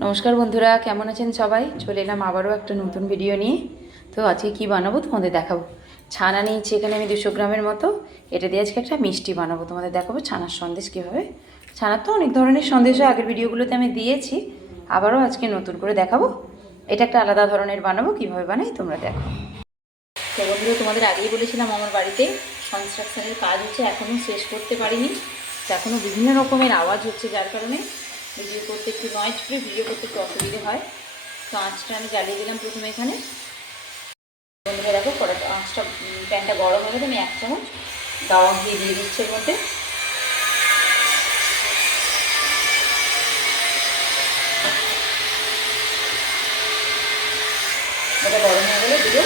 নমস্কার বন্ধুরা কেমন আছেন সবাই? চলে এলাম আবারও একটা নতুন ভিডিও নিয়ে। তো আজকে কি বানাবো তোমাদের দেখাবো। ছানা নিয়েছি এখানে আমি দুশো গ্রামের মতো। এটা দিয়ে আজকে একটা মিষ্টি বানাবো তোমাদের দেখাবো ছানার সন্দেশ কীভাবে। ছানার তো অনেক ধরনের সন্দেশ হয়, আগের ভিডিওগুলোতে আমি দিয়েছি। আবারও আজকে নতুন করে দেখাবো। এটা একটা আলাদা ধরনের বানাবো কীভাবে বানাই তোমরা দেখো। তো বন্ধুরা তোমাদের আগেই বলেছিলাম আমার বাড়িতে কনস্ট্রাকশনের কাজ হচ্ছে এখনও শেষ করতে পারিনি। এখনও বিভিন্ন রকমের আওয়াজ হচ্ছে যার কারণে ভিডিও করতে একটু নয়েজ ফ্রি ভিডিও করতে একটু অসুবিধে হয়। তো আঁচটা আমি জ্বালিয়ে দিলাম প্রথমে এখানে। বন্ধুরা দেখো কড়াটা আঁচটা প্যানটা গরম হয়ে গেলে আমি এক চামচ গাওয়া ঘি দিয়ে দিচ্ছি মধ্যে। ওটা গরম হয়ে গেলে দুটো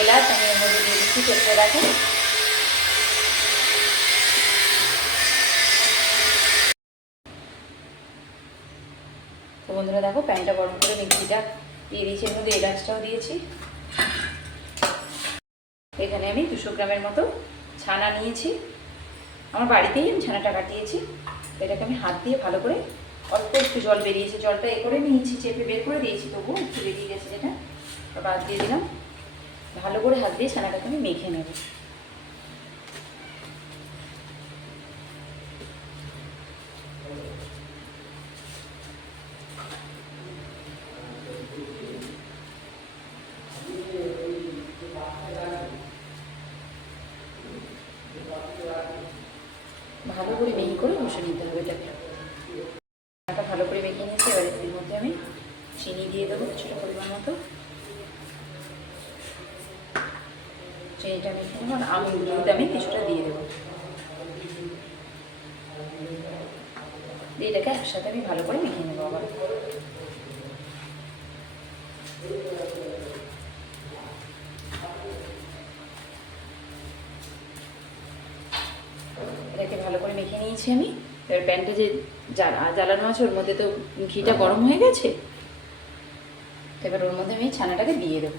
এলাচ আমি এর মধ্যে দিয়ে দিচ্ছি চেপে রাখেন বন্ধুরা দেখো প্যানটা গরম করে মিক্সিটা দিয়ে দিয়েছি, এর মধ্যে এলাচটাও দিয়েছি। এখানে আমি দুশো গ্রামের মতো ছানা নিয়েছি। আমার বাড়িতেই আমি ছানাটা কাটিয়েছি। এটাকে আমি হাত দিয়ে ভালো করে অল্প একটু জল বেরিয়েছে, জলটা এ করে নিয়েছি, চেপে বের করে দিয়েছি, তবুও একটু বেরিয়ে গেছে যেটা। বাদ দিয়ে দিলাম। ভালো করে হাত দিয়ে ছানাটাকে আমি মেখে নেব। ভালো করে মিহি করে বসে নিতে হবে এটাকে। এটা ভালো করে মেখে নিয়েছি এবারে এর মধ্যে আমি চিনি দিয়ে দেবো কিছুটা পরিমাণ মতো। চিনিটা মেখে নেব আর আমুল দুধ আমি কিছুটা দিয়ে দেবো। দিয়ে এটাকে একসাথে আমি ভালো করে মেখে নেব আবার। ভালো করে মেখে নিয়েছি আমি। এবার প্যানটা যে জ্বালা- জ্বালানো আছে, ওর মধ্যে তো ঘিটা গরম হয়ে গেছে। এবার ওর মধ্যে আমি ছানাটাকে দিয়ে দেবো।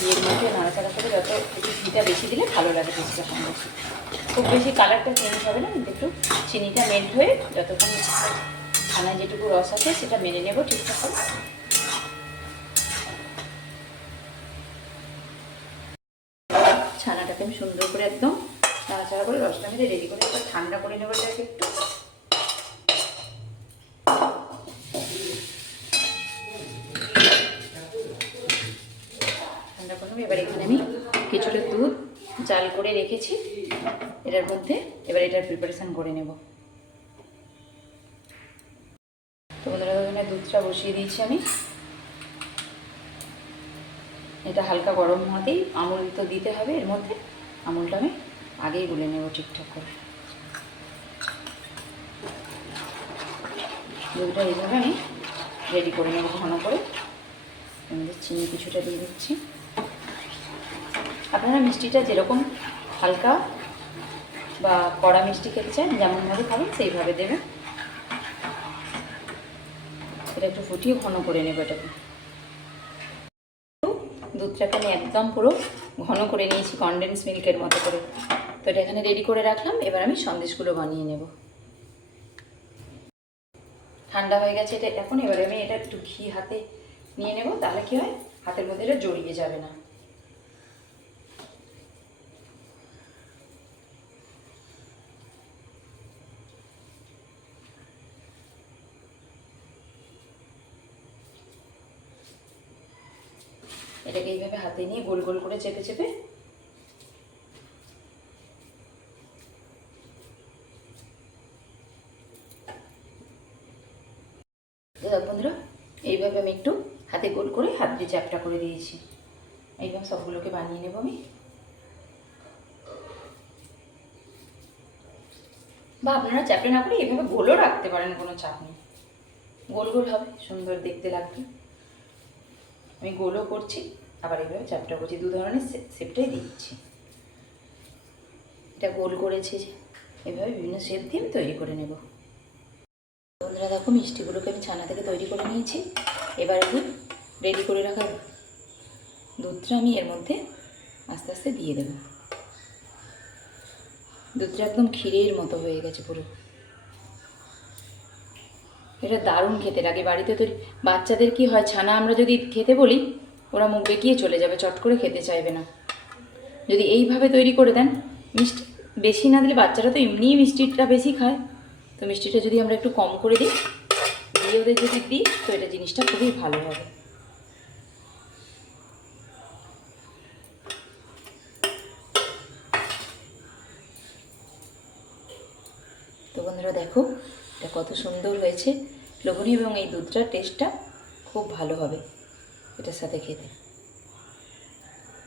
ঘিয়ের মধ্যে নাড়াচাড়া করে যত একটু ঘিটা বেশি দিলে ভালো লাগে টেস্টটা সঙ্গে। খুব বেশি কালারটা চেঞ্জ হবে না একটু চিনিটা মেল্ট হয়ে যতক্ষণ ছানায় যেটুকু রস আছে সেটা মেনে নেব ঠিকঠাক করে। ছানাটাকে আমি সুন্দর করে একদম নাড়াচাড়া করে রসটা মেরে রেডি করে একবার ঠান্ডা করে নেব এটাকে একটু। ঠান্ডা করে এবার এখানে আমি কিছুটা দুধ জাল করে রেখেছি। এটার মধ্যে এবার এটার প্রিপারেশান করে নেব। তো বন্ধুরা ওখানে দুধটা বসিয়ে দিয়েছি আমি। এটা হালকা গরম হতেই আমুল তো দিতে হবে। এর মধ্যে আমুলটা আমি আগেই গুলে নেব ঠিকঠাক করে। দুধটা এইভাবে আমি রেডি করে নেব ঘন করে। চিনি কিছুটা দিয়ে দিচ্ছি। আপনারা মিষ্টিটা যেরকম হালকা বা কড়া মিষ্টি খেতে চান যেমনভাবে খাবেন, সেইভাবে দেবেন। এটা একটু ফুটিয়ে ঘন করে নেব এটাকে। দুধটাকে আমি একদম পুরো ঘন করে নিয়েছি কনডেন্স মিল্কের মতো করে। তো এটা এখানে রেডি করে রাখলাম, এবার আমি সন্দেশগুলো বানিয়ে নেব। ঠান্ডা হয়ে গেছে এটা এখন, এবারে আমি এটা একটু ঘি হাতে নিয়ে নেব, তাহলে কি হয়? হাতের মধ্যে এটা জড়িয়ে যাবে না। এটাকে এইভাবে হাতে নিয়ে গোল গোল করে চেপে চেপে বন্ধুরা, এইভাবে আমি একটু হাতে গোল করে হাত দিয়ে চ্যাপটা করে দিয়েছি। এইভাবে সবগুলোকে বানিয়ে নেব আমি। বা আপনারা চ্যাপটা না করে এইভাবে গোলও রাখতে পারেন, কোনো চাপ নেই। গোল গোল হবে, সুন্দর দেখতে লাগবে। আমি গোলও করছি, আবার এইভাবে চ্যাপটা করছি, দু ধরনের শেপটাই দিচ্ছি। এটা গোল করেছি এভাবে বিভিন্ন শেপ দিয়ে আমি তৈরি করে নেব। বন্ধুরা দেখো, মিষ্টিগুলোকে আমি ছানা থেকে তৈরি করে নিয়েছি। এবার দুধ রেডি করে রাখা দুধটা আমি এর মধ্যে আস্তে আস্তে দিয়ে দেবো। দুধটা একদম ক্ষীরের মতো হয়ে গেছে পুরো। এটা দারুণ খেতে। লাগে বাড়িতে তো বাচ্চাদের কি হয়? ছানা আমরা যদি খেতে বলি, ওরা মুখ বেঁকিয়ে চলে যাবে, চট করে খেতে চাইবে না। যদি এইভাবে তৈরি করে দেন, মিষ্টি, বেশি না দিলে বাচ্চারা তো এমনিই মিষ্টিটা বেশি খায়। তো মিষ্টিটা যদি আমরা একটু কম করে দিই, দিয়ে ওদের যদি দিই, তো এটা জিনিসটা খুবই ভালো হবে তো বন্ধুরা দেখো, এটা কত সুন্দর হয়েছে। লোভনীয় এবং এই দুধটার টেস্টটা খুব ভালো হবে। এটার সাথে খেতে।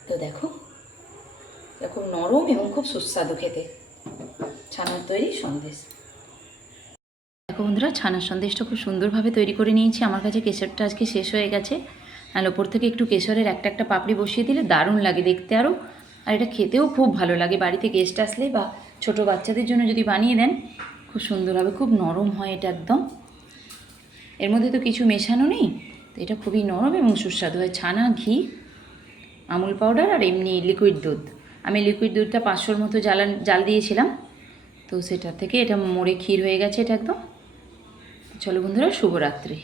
তো দেখো, এটা খুব নরম এবং খুব সুস্বাদু খেতে। ছানার তৈরি সন্দেশ। দেখো বন্ধুরা, ছানার সন্দেশটা খুব সুন্দরভাবে তৈরি করে নিয়েছি। আমার কাছে কেশরটা আজকে শেষ হয়ে গেছে। আর ওপর থেকে একটু কেশরের একটা একটা পাপড়ি বসিয়ে দিলে দারুণ লাগে দেখতে আরও আর এটা খেতেও খুব ভালো লাগে। বাড়িতে গেস্ট আসলে বা ছোট বাচ্চাদের জন্য যদি বানিয়ে দেন খুব সুন্দর হবে, খুব নরম হয় এটা একদম। এর মধ্যে তো কিছু মেশানো নেই, তো এটা খুবই নরম এবং সুস্বাদু হয়। ছানা, ঘি, আমুল পাউডার আর এমনি লিকুইড দুধ। আমি লিকুইড দুধটা পাঁচশোর মতো জ্বালান, জাল দিয়েছিলাম, তো সেটা থেকে এটা মোড়ে ক্ষীর হয়ে গেছে এটা একদম। চলো বন্ধুরা, শুভরাত্রি।